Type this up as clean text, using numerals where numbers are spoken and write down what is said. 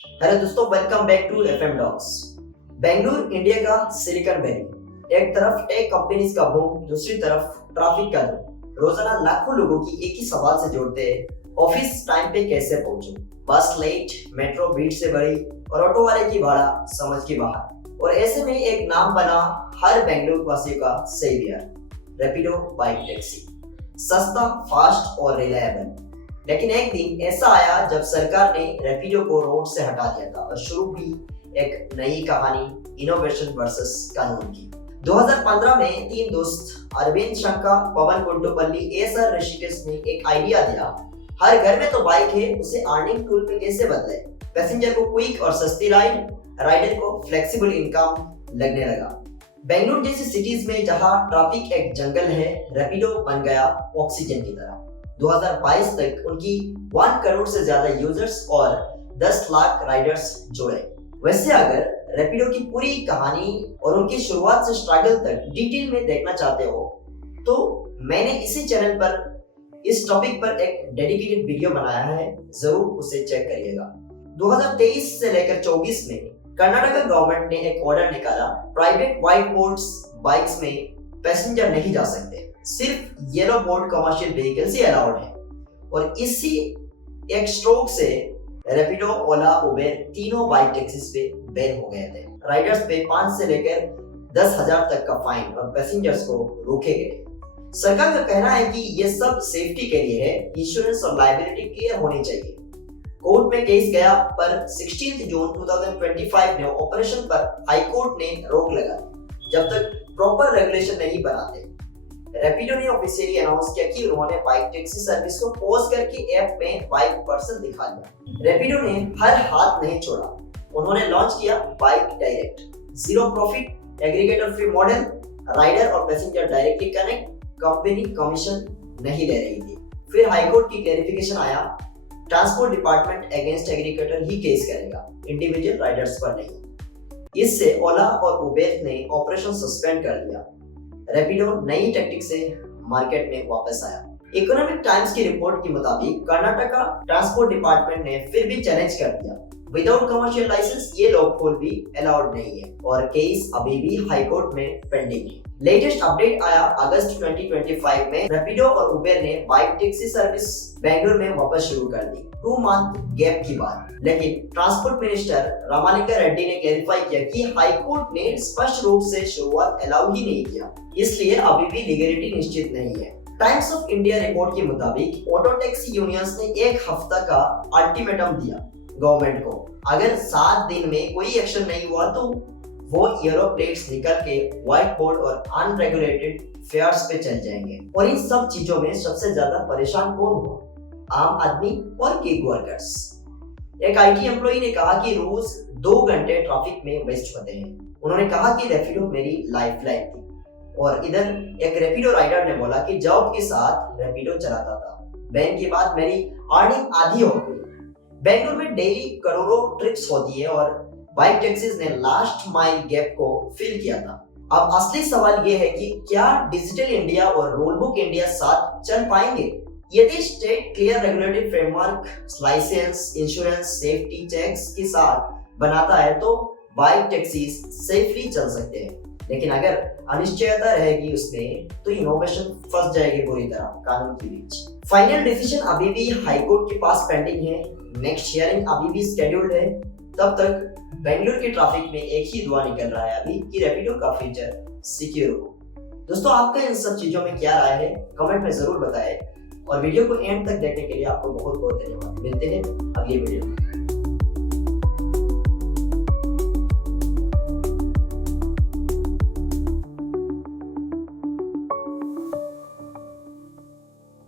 Hello दोस्तों, welcome back to FM talks. Bengaluru India का Silicon Valley, एक तरफ टेक कंपनीज का बूम, दूसरी तरफ ट्रैफिक का धूम। रोजाना लाखों लोगों की एक ही सवाल से जोड़ते हैं, ऑफिस टाइम पे कैसे पहुंचूं? बस लेट, मेट्रो भीड़ से भरी और ऑटो वाले की भाड़ा समझ के बाहर। और ऐसे में एक नाम बना हर बेंगलुरु वासियों का सेवियर, रैपिडो बाइक टैक्सी। सस्ता, फास्ट और रिलायबल। लेकिन एक दिन ऐसा आया जब सरकार ने रैपिडो को रोड से हटा दिया था और शुरू हुई एक नई कहानी, इनोवेशन वर्सेस कानून की। 2015 में तीन दोस्त अरविंद शंका, पवन गुंटुपल्ली, एसआर ऋषिकेश ने एक आइडिया दिया। हर घर में तो बाइक है, उसे अर्निंग टूल में कैसे बदले? पैसेंजर को क्विक और सस्ती राइड, राइडर को फ्लेक्सिबल इनकम लगने लगा। बेंगलुरु जैसी सिटीज में जहां ट्रैफिक एक जंगल है, रैपिडो बन गया ऑक्सीजन की तरह। 2022 तक उनकी 1 करोड़ से ज्यादा यूजर्स और 10 लाख राइडर्स जुड़े। वैसे अगर रैपिडो की पूरी कहानी और उनकी शुरुआत से स्ट्रगल तक डिटेल में देखना चाहते हो तो मैंने इसी चैनल पर इस टॉपिक पर एक डेडिकेटेड वीडियो बनाया है, जरूर उसे चेक करिएगा। 2023 से लेकर 24 में कर्नाटका गवर्नमेंट ने एक ऑर्डर निकाला, प्राइवेट व्हाइट बोर्ड्स बाइक्स में पैसेंजर नहीं जा सकते, सिर्फ येलो बोर्ड कमर्शियल व्हीकल्स ही अलाउड है। और इसी एक स्ट्रोक से रैपिडो, ओला, उबेर तीनों बाइक टैक्सीज पे बैन हो गए थे। राइडर्स पे 5 से लेकर 10,000 तक का फाइन और पैसेंजर्स को रोके गए। सरकार का कहना है कि ये सब सेफ्टी के लिए है, इंश्योरेंस और लायबिलिटी क्लियर होनी चाहिए। कोर्ट में केस गया पर 16 जून 2025 में ऑपरेशन पर हाई कोर्ट ने रोक लगा दी, जब तक प्रॉपर रेगुलेशन नहीं बनाते। रैपिडो ने ऑफिशियली अनाउंस किया कि उन्होंने बाइक टैक्सी सर्विस को पॉज करके ऐप में बाइक पर्सन दिखा दिया। रैपिडो ने हर हाथ नहीं छोड़ा, उन्होंने लॉन्च किया bike direct, zero profit aggregator free model, rider और passenger directly connect, company commission नहीं ले रही थी। फिर हाईकोर्ट की क्लैरिफिकेशन आया, ट्रांसपोर्ट डिपार्टमेंट अगेंस्ट एग्रीगेटर ही केस करेगा, इंडिविजुअल राइडर्स पर नहीं। इससे ओला और उबेर ने ऑपरेशन सस्पेंड कर दिया। रैपिडो नई टैक्टिक से मार्केट में वापस आया। इकोनॉमिक टाइम्स की रिपोर्ट के मुताबिक कर्नाटका ट्रांसपोर्ट डिपार्टमेंट ने फिर भी चैलेंज कर दिया, विदाउट कमर्शियल लाइसेंस ये लॉकफुल भी अलाउड नहीं है और केस अभी भी हाई कोर्ट में पेंडिंग है। लेटेस्ट अपडेट आया अगस्त 2025 में, रैपिडो और उबेर ने बाइक टैक्सी सर्विस बेंगलुरु में वापस शुरू कर दी, 2 मंथ गैप की बात। लेकिन ट्रांसपोर्ट मिनिस्टर रामालिंगा रेड्डी ने क्लैरिफाई किया कि हाई कोर्ट ने स्पष्ट रूप से शुरुआत अलाउ ही नहीं किया, इसलिए अभी भी लीगलिटी निश्चित नहीं है। टाइम्स ऑफ इंडिया रिपोर्ट के मुताबिक ऑटो टैक्सी यूनियंस ने 1 हफ्ता का अल्टीमेटम दिया गवर्नमेंट को, अगर 7 दिन में कोई एक्शन नहीं हुआ तो वो येलो प्लेट्स निकल के व्हाइट बोर्ड और अनरेगुलेटेड फेयर्स पे चल जाएंगे। और इन सब चीजों में सबसे ज्यादा परेशान कौन हुआ? आम आदमी और गिग वर्कर्स। एक आईटी एम्प्लॉई ने कहा कि रोज 2 घंटे ट्रैफिक में वेस्ट होते हैं। उन्होंने कहा कि रैपिडो मेरी लाइफलाइन थी। और इधर एक रैपिडो राइडर ने बोला कि जॉब के साथ रैपिडो चलाता था, बैन के बाद मेरी अर्निंग आधी हो गई। बेंगलुरु में डेली करोड़ों ट्रिप्स होती है और बाइक टैक्सीज ने लास्ट माइल गैप को फिल किया था। अब असली सवाल ये है कि क्या डिजिटल इंडिया और रूल बुक इंडिया साथ चल पाएंगे? यदि state clear regulatory framework, licence, insurance, safety checks के साथ बनाता है तो बाइक टैक्सीज सेफली चल सकते हैं। लेकिन अगर अनिश्चयता रहेगी उसमें तो इनोवेशन फंस जाएगी बुरी तरह कानून के बीच। फाइनल डिसीजन अभी भी हाई कोर्ट के पास पेंडिंग है, नेक्स्ट हियरिंग अभी भी शेड्यूल्ड है। तब तक बेंगलुरु के ट्रैफिक में एक ही दुआ निकल रहा है अभी कि रैपिडो का फ्यूचर सिक्योर हो। दोस्तों, आपका इन सब चीजों में क्या राय है कमेंट में जरूर बताएं और वीडियो को एंड तक देखने के लिए आपको बहुत बहुत धन्यवाद। मिलते हैं अगली वीडियो में।